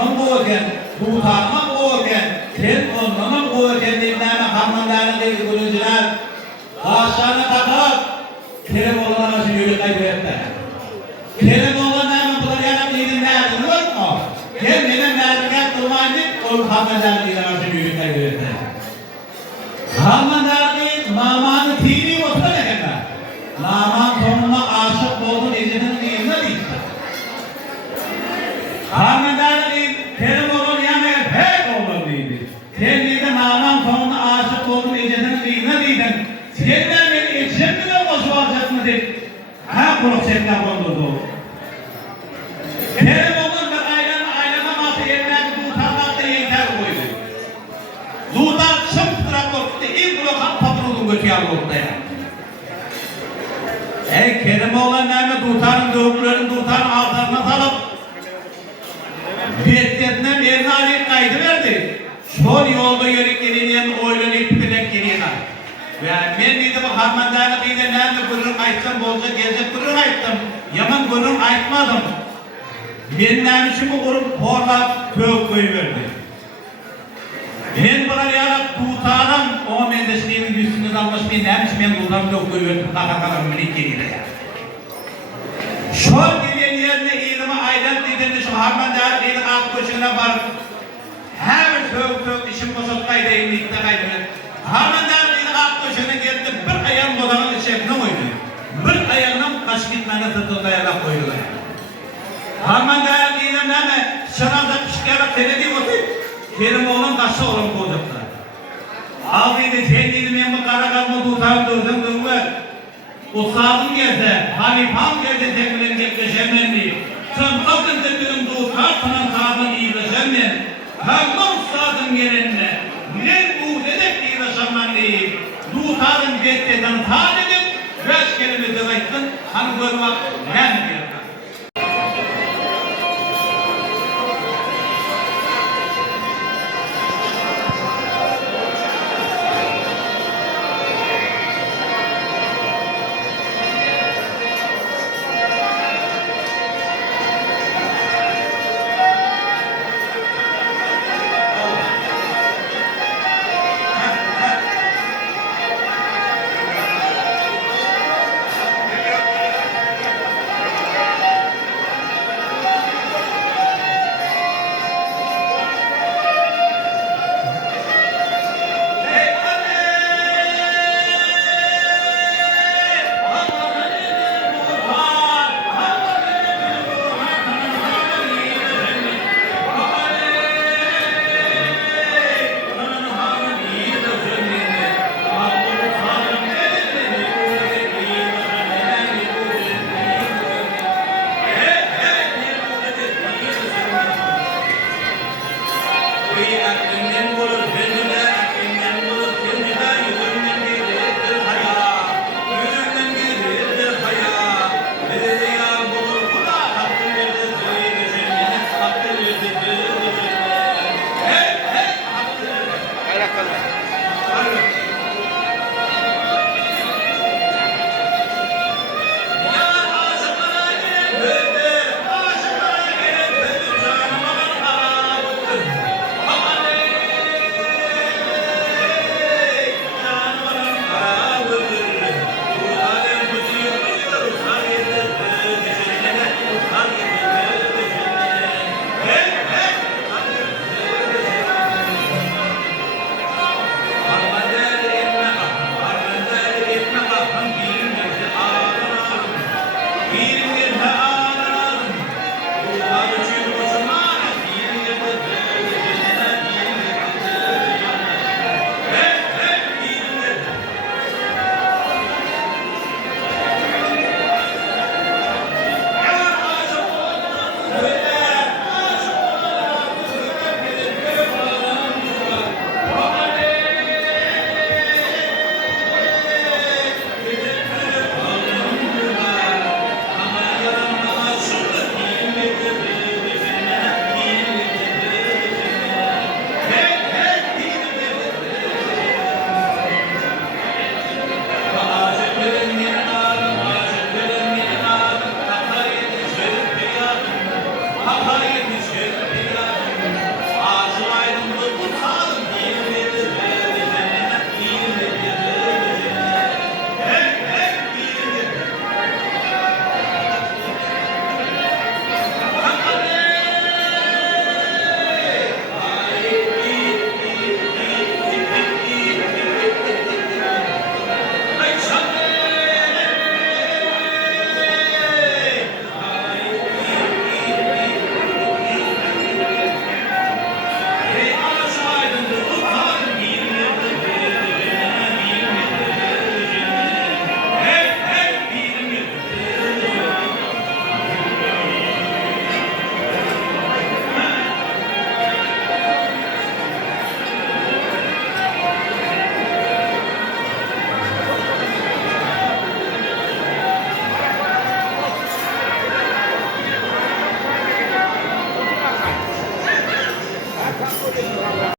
Kerim'in boğuken, Tuğtan'ın boğuken, Kerim onunun boğuken dinleme kanunlarını değil gülücüler. Karşılarına takıp, Kerim oğlana şu yürü kaybetler. Kerim oğlan hemen bunları yanım değilim derdini var mı? Kendinin derdine durmayınca, onun kanunlarını değil şu yürü kaybetler. Kanunlarını, namanı tiri otur ne kadar? Naman sonuna aşık olduğun izinin değilinde değil. Kanunlarını, Kerim oğlan yani pek oğlan değildi. Kendine naman sonuna aşık olduğun izinin değilinde değildin. Senden beni içimden boşu alacaksın deyip ha kulak senden kondurdu. Kerim oğlan bir aylana matı yerine Lutar'da yeter koydu. Lutar çımtıra korktu. İlk kulak patrolun götüyor oldu ya. Kerim oğlan neyme Lutar'ın doğumlarını Lutar'ın altlarına salıp Biyetlerinden birini alayım kaydı verdi. Şol yolda yörük gelinen oylanı ipilek gelinen. Ve ben dedim harmanlarını bir de nerede gurur aytsam bolca gezip gurur ayttım. Yaman gurur aytmadım. Benim için bu gurur horlap kök koyuverdi. Ben bunları yarab tutarım. O mendesliğimin üstünü dalmış ben neymiş ben tutarım kök koyuverdim. Kaka minik geliyle ya. Şol gelen yerine ilimi aydan dedim şu harmanlarını bir alt koşuna varıp her kök işim boşaltkaydı elimlikte kaydı. Harmanlarını Koşuna geldi bir ayağın bodanın içerisine koydu. Bir ayağının kaç gitmene tutulmayana koydu. Harman değerli ilimlerine şanada pişkiyarak denediği oldu. Kerim oğlum kaçta oğlum koyacaklar. Aldıydı kendiydim ben bu kara kalma tutarım durdum durma. Ustadım gelse, halifam gelse tekbilen geçleşemem diye. Sen bakın tekbilen tutar sanan sağdan iyileşemem. Kalma ustadım gelenine. Ne bu dedek iyileşemem diye. Lutar'ın bekleden tanedim, beş kelimede zayıftın, hani görmek ben bir.